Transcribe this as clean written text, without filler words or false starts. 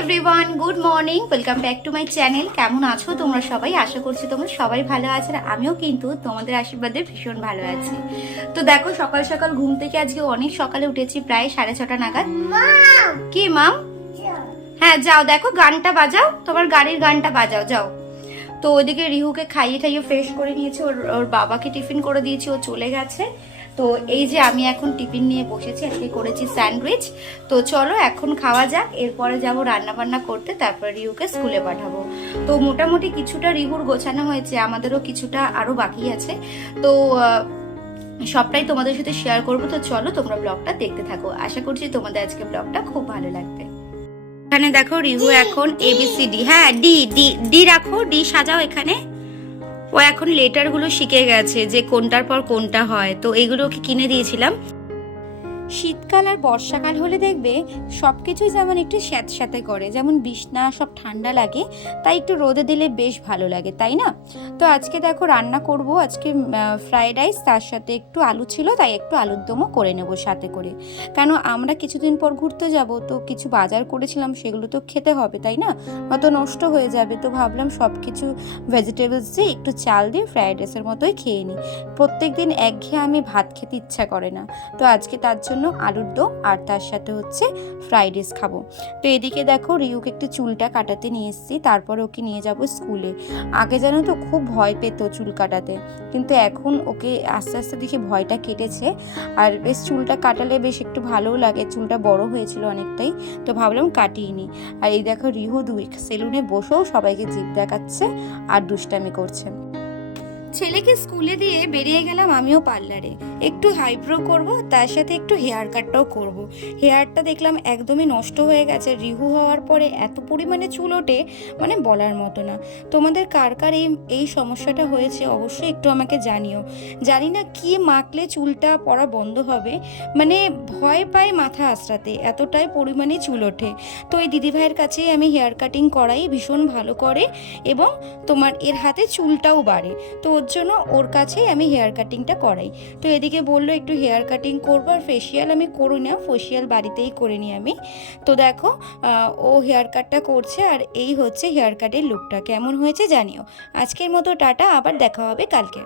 Everyone, good morning, welcome back to my channel. কেমন আছো তোমরা সবাই? আশা করছি তোমরা সবাই ভালো আছো, আর আমিও কিন্তু তোমাদের আশীর্বাদে ভীষণ ভালো আছি। তো দেখো, সকাল সকাল ঘুম থেকে আজকে অনেক সকালে উঠেছি, প্রায় 6:30 নাগাদ। কি মাম? হ্যাঁ যাও, দেখো গানটা বাজাও, তোমার গাড়ির গানটা বাজাও, যাও। তো ওইদিকে রিহুকে খাইয়ে খাইয়ে ফ্রেশ করে নিয়েছি, ওর বাবাকে টিফিন করে দিয়েছি, ও চলে গেছে। তো এই যে আমি এখন টিফিন নিয়ে বসেছি, আজকে করেছি স্যান্ডউইচ। তো চলো এখন খাওয়া যাক, এরপরে যাব রান্না বান্না করতে, তারপর রিহুকে স্কুলে পাঠাবো। তো মোটামুটি কিছুটা রিহুর গোছানো হয়েছে, আমাদেরও কিছুটা আরো বাকি আছে। তো সবটাই তোমাদের সাথে শেয়ার করবো। তো চলো তোমরা ব্লগটা দেখতে থাকো, আশা করছি তোমাদের আজকে ব্লগটা খুব ভালো লাগবে। এখানে দেখো রিহু এখন ABCD, হ্যাঁ ডি ডি ডি রাখো, ডি সাজাও এখানে। ও এখন লেটার গুলো শিখে গেছে যে কোনটার পর কোনটা হয়, তো এইগুলো ওকে কিনে দিয়েছিলাম। শীতকাল আর বর্ষাকাল হলে দেখবে সব কিছুই যেমন একটু স্যাঁতস্যাঁতে করে, যেমন বিছনা সব ঠান্ডা লাগে, তাই একটু রোদে দিলে বেশ ভালো লাগে, তাই না? তো আজকে দেখো রান্না করব, আজকে ফ্রাইড রাইস, তার সাথে একটু আলু ছিল, তাই একটু আলুর দমও করে নেব সাথে করে। কেন আমরা কিছুদিন পর ঘুরতে যাব, তো কিছু বাজার করেছিলাম সেগুলো তো খেতে হবে, তাই না? হয়তো নষ্ট হয়ে যাবে, তো ভাবলাম সব কিছু ভেজিটেবলস দিয়ে একটু চাল দিয়ে ফ্রাইড রাইসের মতোই খেয়ে নিই। প্রত্যেকদিন একঘেয়ে আমি ভাত খেতে ইচ্ছা করে না, তো আজকে তার জন্য আলুর দম আর তার সাথে হচ্ছে ফ্রাইড রাইস খাবো। তো এদিকে দেখো রিহুকে একটু চুলটা কাটাতে নিয়ে এসেছি, তারপর ওকে নিয়ে যাব স্কুলে। আগে জানো তো খুব ভয় পেত চুল কাটাতে, কিন্তু এখন ওকে আস্তে আস্তে দেখে ভয়টা কেটেছে, আর বেশ চুলটা কাটালে বেশ একটু ভালোও লাগে, চুলটা বড় হয়েছিল অনেকটাই, তো ভাবলাম কাটিয়ে নিই। আর এই দেখো রিহু সেলুনে বসেও সবাইকে জিভ দেখাচ্ছে আর দুষ্টামি করছে। ছেলেকে স্কুলে দিয়ে বেরিয়ে গেলাম আমিও পার্লারে, একটু হাইব্রো করব, তার সাথে একটু হেয়ার কাটটাও করব। হেয়ারটা দেখলাম একদমই নষ্ট হয়ে গেছে, রিহু হওয়ার পরে এত পরিমাণে চুল ওঠে মানে বলার মতো না। তোমাদের কার কার এই সমস্যাটা হয়েছে অবশ্যই একটু আমাকে জানিও। জানি না কি মাখলে চুলটা পড়া বন্ধ হবে, মানে ভয় পাই মাথা আঁচড়াতে, এতটাই পরিমাণে চুল ওঠে। তো এই দিদিভাইয়ের কাছেই আমি হেয়ার কাটিং করাই, ভীষণ ভালো করে, এবং তোমার এর হাতে চুলটাও বাড়ে, তো ওর জন্য ওর কাছেই আমি হেয়ার কাটিংটা করাই। তো এদিকে বললো একটু হেয়ার কাটিং করবো, আর ফেসিয়াল আমি করি না, ফেসিয়াল বাড়িতেই করে নিই আমি। তো দেখো ও হেয়ার কাটটা করছে, আর এই হচ্ছে হেয়ার কাটের লুকটা, কেমন হয়েছে জানিও। আজকের মতো টাটা, আবার দেখা হবে কালকে।